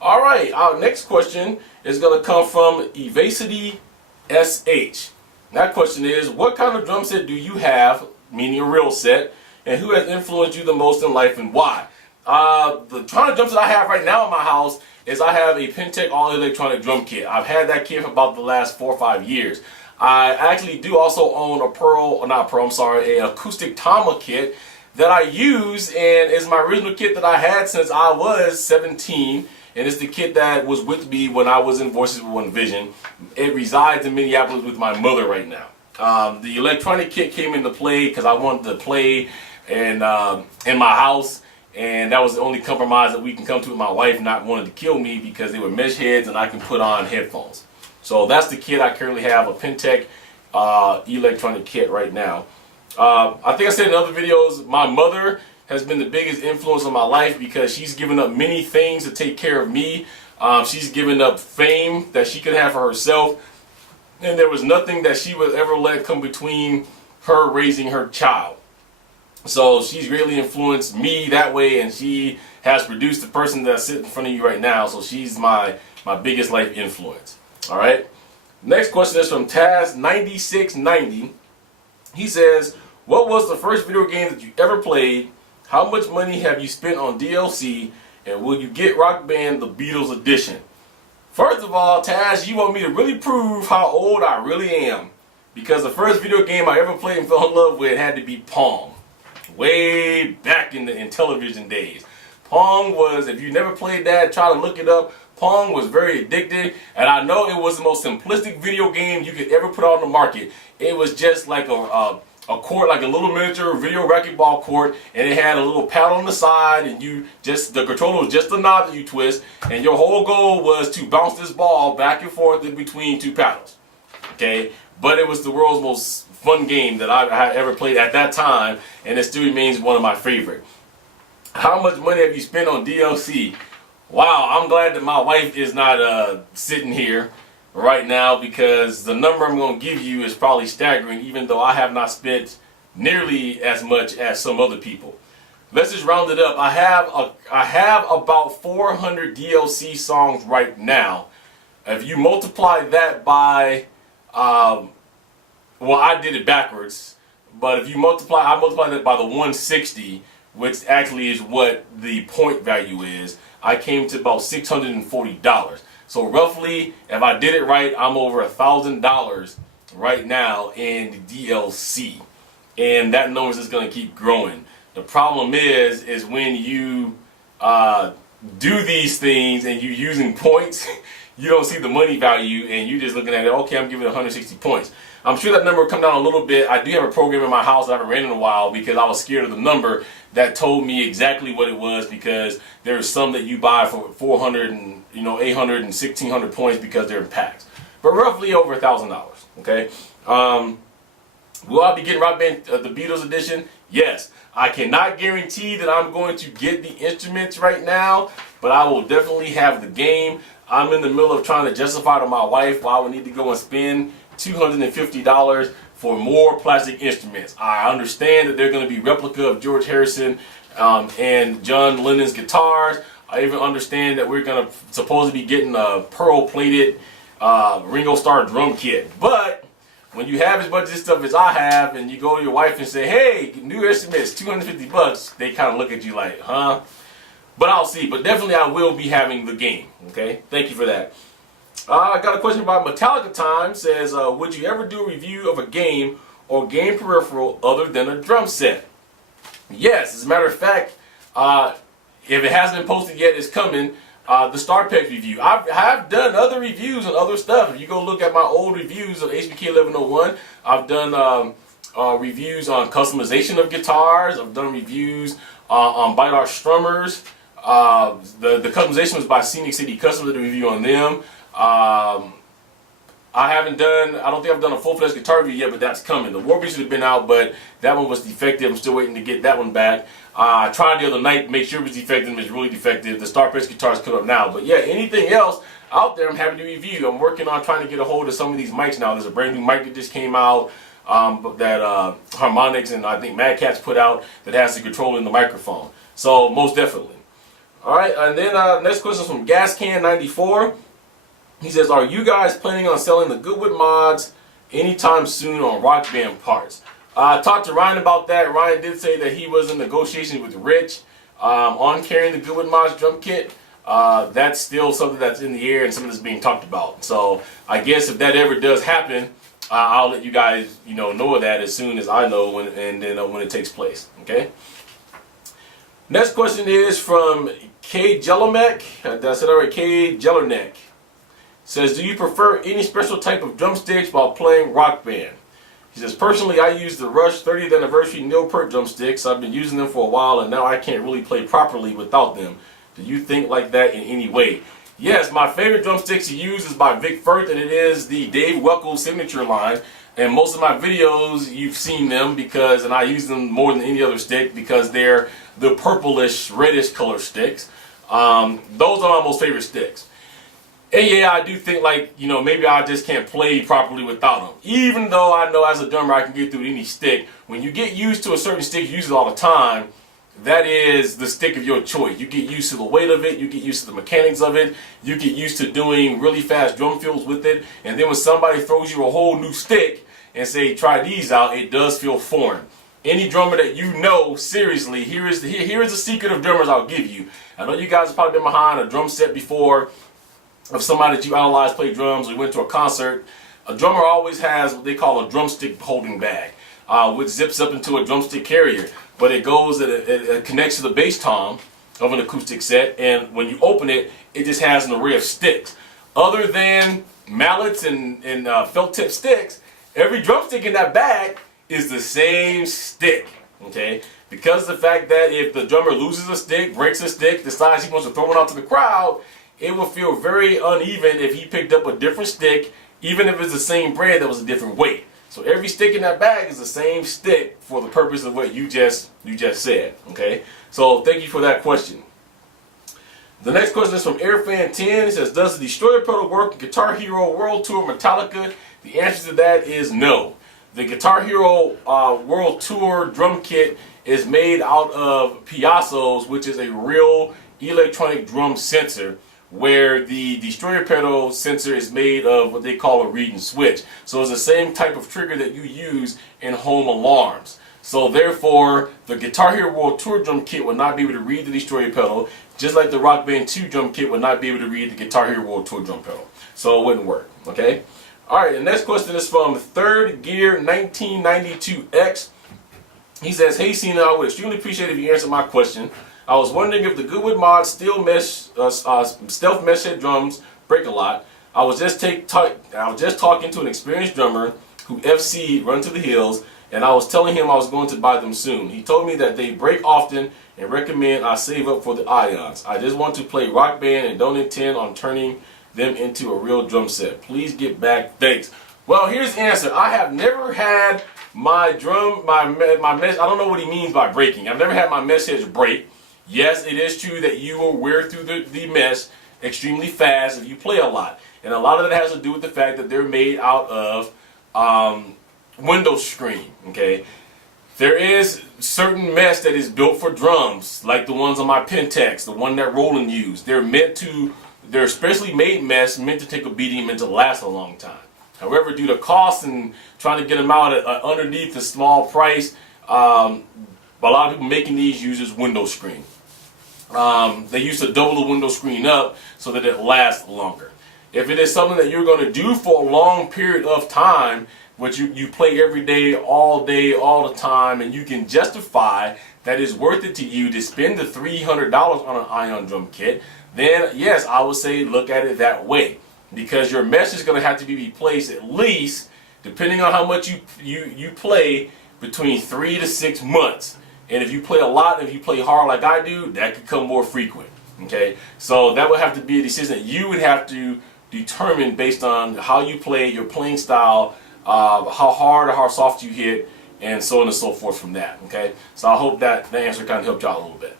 All right, our next question is going to come from EvacitySH. That question is, what kind of drum set do you have, meaning a real set, and who has influenced you the most in life and why? The kind of drum set I have right now in my house is I have a Pentec all-electronic drum kit. I've had that kit for about the last 4 or 5 years. I actually do also own a an acoustic Tama kit that I use, and it's my original kit that I had since I was 17. And it's the kit that was with me when I was in Voices with One Vision. It resides in Minneapolis with my mother right now. The electronic kit came into play because I wanted to play in my house, and that was the only compromise that we can come to with my wife not wanting to kill me because they were mesh heads and I can put on headphones. So that's the kit I currently have, a Pentec electronic kit right now. I think I said in other videos, my mother has been the biggest influence on my life because she's given up many things to take care of me. She's given up fame that she could have for herself, and there was nothing that she would ever let come between her raising her child. So she's really influenced me that way, and she has produced the person that's sitting in front of you right now. So she's my biggest life influence. All right. Next question is from Taz9690. He says, what was the first video game that you ever played? How much money have you spent on DLC, and will you get Rock Band the Beatles edition? First of all, Taz, you want me to really prove how old I really am, because the first video game I ever played and fell in love with had to be Pong. Way back in television days. Pong was, if you never played that, try to look it up. Pong was very addictive, and I know it was the most simplistic video game you could ever put on the market. It was just like a court, like a little miniature video racquetball court, and it had a little paddle on the side, and the controller was just a knob that you twist, and your whole goal was to bounce this ball back and forth in between two paddles. Okay, but it was the world's most fun game that I ever played at that time, and it still remains one of my favorite. How much money have you spent on DLC? Wow, I'm glad that my wife is not sitting here right now, because the number I'm going to give you is probably staggering, even though I have not spent nearly as much as some other people. Let's just round it up. I have about 400 DLC songs right now. If you multiply that by, well, I did it backwards, but if you I multiply that by the 160, which actually is what the point value is, I came to about $640. So roughly, if I did it right, I'm over $1,000 right now in DLC, and that number is just going to keep growing. The problem is when you do these things and you're using points, you don't see the money value, and you're just looking at it. Okay, I'm giving it 160 points. I'm sure that number will come down a little bit. I do have a program in my house that I haven't ran in a while because I was scared of the number that told me exactly what it was, because there's some that you buy for 400 and 800 and 1,600 points because they're in packs. But roughly over $1,000. Okay. Will I be getting Rock Band the Beatles edition? Yes. I cannot guarantee that I'm going to get the instruments right now, but I will definitely have the game. I'm in the middle of trying to justify to my wife why I would need to go and spend $250 for more plastic instruments. I understand that they're going to be replica of George Harrison and John Lennon's guitars. I even understand that we're going to supposedly be getting a pearl-plated Ringo Starr drum kit. But when you have as much of this stuff as I have, and you go to your wife and say, "Hey, new instruments, $250," they kind of look at you like, "Huh?" But I'll see. But definitely, I will be having the game. Okay, thank you for that. I got a question about MetallicaTime. Says, would you ever do a review of a game or game peripheral other than a drum set? Yes, as a matter of fact, if it hasn't been posted yet, it's coming. The StarPex review. I have done other reviews on other stuff. If you go look at my old reviews of HBK 1101, I've done reviews on customization of guitars. I've done reviews on Bite Art strummers. The customization was by Scenic City Custom. Did a review on them. I don't think I've done a full-fledged guitar review yet, but that's coming. The Warbeast should have been out, but that one was defective. I'm still waiting to get that one back. I tried the other night to make sure it was defective, and it's really defective. The StarPex guitars come up now. But yeah, anything else out there, I'm happy to review. I'm working on trying to get a hold of some of these mics now. There's a brand new mic that just came out that Harmonix and I think Mad Catz put out that has the control in the microphone. So most definitely. All right, and then next question is from GasCan94. He says, are you guys planning on selling the GoodWood mods anytime soon on RockBandParts? I talked to Ryan about that. Ryan did say that he was in negotiations with Rich on carrying the GoodWood mods drum kit. That's still something that's in the air and something that's being talked about. So I guess if that ever does happen, I'll let you guys know of that as soon as I know when it takes place. Okay. Next question is from Kjellarnek. Did I say that right? Kjellarnek. Says, do you prefer any special type of drumsticks while playing Rock Band? He says, personally, I use the Rush 30th Anniversary Neil Peart drumsticks. I've been using them for a while, and now I can't really play properly without them. Do you think like that in any way? Yes, my favorite drumsticks to use is by Vic Firth, and it is the Dave Weckl signature line. And most of my videos, you've seen them and I use them more than any other stick because they're the purplish, reddish color sticks. Those are my most favorite sticks. And yeah, I do think maybe I just can't play properly without them. Even though I know as a drummer I can get through any stick. When you get used to a certain stick, you use it all the time, that is the stick of your choice. You get used to the weight of it, you get used to the mechanics of it, you get used to doing really fast drum fills with it, and then when somebody throws you a whole new stick and say, try these out, it does feel foreign. Any drummer that seriously, here is the secret of drummers I'll give you. I know you guys have probably been behind a drum set before, of somebody that you idolize play drums, or you went to a concert. A drummer always has what they call a drumstick holding bag, which zips up into a drumstick carrier. But it goes, it connects to the bass tom of an acoustic set, and when you open it, it just has an array of sticks. Other than mallets and felt tip sticks, every drumstick in that bag is the same stick. Okay? Because of the fact that if the drummer loses a stick, breaks a stick, decides he wants to throw one out to the crowd, it will feel very uneven if he picked up a different stick, even if it's the same brand that was a different weight. So every stick in that bag is the same stick for the purpose of what you just said. Okay? So thank you for that question. The next question is from AirFan10. It says, does the Destroyer pedal work in Guitar Hero World Tour Metallica? The answer to that is no. The Guitar Hero World Tour drum kit is made out of Piazzos, which is a real electronic drum sensor, where the Destroyer pedal sensor is made of what they call a read and switch. So it's the same type of trigger that you use in home alarms. So therefore, the Guitar Hero World Tour drum kit would not be able to read the Destroyer pedal, just like the Rock Band 2 drum kit would not be able to read the Guitar Hero World Tour drum pedal. So it wouldn't work, okay? Alright, the next question is from Third Gear 1992X. He says, hey Cena, I would extremely appreciate if you answer my question. I was wondering if the GoodWood mod stealth mesh head drums break a lot. I was just talking to an experienced drummer who FC Run to the Hills, and I was telling him I was going to buy them soon. He told me that they break often and recommend I save up for the ions. I just want to play Rock Band and don't intend on turning them into a real drum set. Please get back. Thanks. Well, here's the answer. I have never had my mesh. I don't know what he means by breaking. I've never had my mesh heads break. Yes, it is true that you will wear through the mesh extremely fast if you play a lot. And a lot of that has to do with the fact that they're made out of window screen. Okay, there is certain mesh that is built for drums, like the ones on my Pentax, the one that Roland used. They're specially made mesh meant to take a beating, meant to last a long time. However, due to cost and trying to get them out underneath a small price, a lot of people making these uses window screen. They used to double the window screen up so that it lasts longer. If it is something that you're going to do for a long period of time, which you play every day, all the time, and you can justify that it's worth it to you to spend the $300 on an ion drum kit, then yes, I would say look at it that way. Because your mesh is going to have to be replaced at least, depending on how much you play, between 3 to 6 months. And if you play a lot, and if you play hard like I do, that could come more frequent. Okay, so that would have to be a decision that you would have to determine based on how you play, your playing style, how hard or how soft you hit, and so on and so forth from that. Okay, so I hope that answer kind of helped you out a little bit.